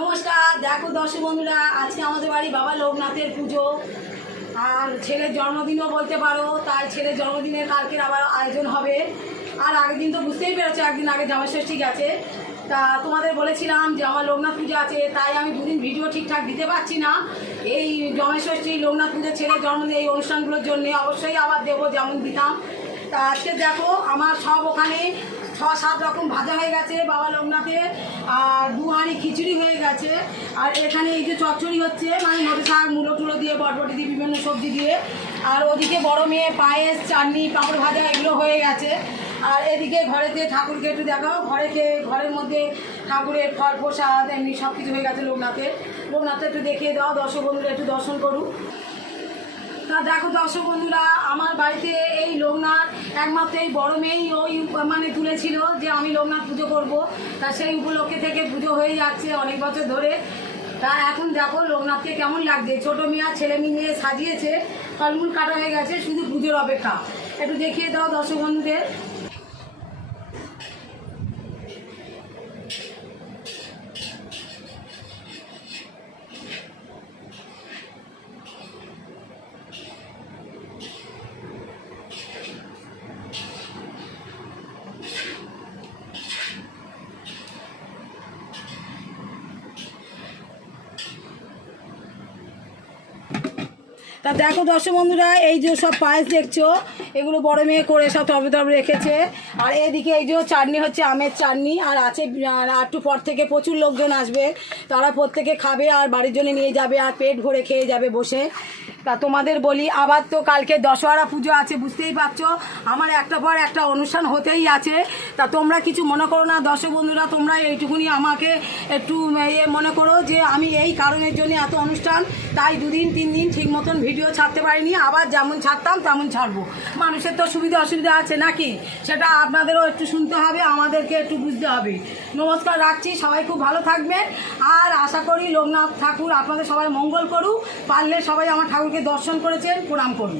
নমস্কার। দেখো দর্শক বন্ধুরা, আজকে আমাদের বাড়ি বাবা লোকনাথের পুজো আর ছেলের জন্মদিনও বলতে পারো। তাই ছেলের জন্মদিনের কালকের আবার আয়োজন হবে। আর আগের দিন তো বুঝতেই পেরেছো, একদিন আগে জামাই ষষ্ঠী গেছে। তা তোমাদের বলেছিলাম যে আমার লোকনাথ পুজো আছে, তাই আমি দুদিন ভিডিও ঠিকঠাক দিতে পারছি না। এই জামাই ষষ্ঠী, লোকনাথ পুজো, ছেলের জন্মদিন, এই অনুষ্ঠানগুলোর জন্য অবশ্যই আবার দেবো যেমন দিতাম। তা আজকে দেখো আমার সব ওখানে 6-7 রকম ভাজা হয়ে গেছে বাবা লোকনাথে, আর 2 হাঁড়ি খিচুড়ি হয়ে গেছে। আর এখানে এই যে চচ্চড়ি হচ্ছে, মানে মধ্যে শাক, মূলো টুলো দিয়ে, বটবটি দিয়ে, বিভিন্ন সবজি দিয়ে। আর ওদিকে বড় মেয়ে পায়েস, চাটনি, পাঁপড় ভাজা এগুলো হয়ে গেছে। আর এদিকে ঘরেতে ঠাকুরকে একটু দেখাও, ঘরের মধ্যে ঠাকুরের ফল প্রসাদ এমনি সব কিছু হয়ে গেছে লোকনাথে একটু দেখিয়ে দাও, দর্শক বন্ধুরা একটু দর্শন করুক। তা দেখো দর্শক বন্ধুরা, আমার বাড়িতে এই লোকনাথ একমাত্র এই বড় মেয়েই ওই মানে তুলেছিল যে আমি লোকনাথ পুজো করব। তা সেই উপলক্ষে থেকে পুজো হয়ে যাচ্ছে অনেক বছর ধরে। তা এখন দেখো লোকনাথকে কেমন লাগছে, ছোটো মেয়ে ছেলে মিলিয়ে সাজিয়েছে, ফলমূল কাটা হয়ে গেছে, শুধু পুজোর অপেক্ষা। একটু দেখিয়ে দাও দর্শক বন্ধুদের। তা দেখো দর্শক বন্ধুরা, এই যে সব পায়েস দেখছো, এগুলো বড় মেয়ে করে সব টবে রেখেছে। আর এদিকে এই যে চাটনি হচ্ছে আমের চাটনি, আর আছে একটু পর থেকে প্রচুর লোকজন আসবে, তারা প্রত্যেকে খাবে আর বাড়ির জন্য নিয়ে যাবে আর পেট ভরে খেয়ে যাবে বসে। তা তোমাদের বলি, আবার তো কালকে দশহরা পুজো আছে, বুঝতেই পারছো আমার একটা পর একটা অনুষ্ঠান হতেই আছে। তা তোমরা কিছু মনে করো না দর্শক বন্ধুরা, তোমরা এইটুকুনি আমাকে একটু মনে করো যে আমি এই কারণের জন্য এত অনুষ্ঠান, তাই 2 দিন 3 দিন ঠিক মতন ভিডিও ছাড়তে পারিনি। আবার যেমন ছাড়তাম তেমন ছাড়বো। মানুষের তো সুবিধা অসুবিধা আছে নাকি, সেটা আপনাদেরও একটু শুনতে হবে, আমাদেরকে একটু বুঝতে হবে। নমস্কার, রাখছি। সবাই খুব ভালো থাকবেন। আর আশা করি লোকনাথ ঠাকুর আপনাদের সবাই মঙ্গল করুক। পারলে সবাই আমার ঠাকুরকে দর্শন করেছেন, প্রণাম করুন।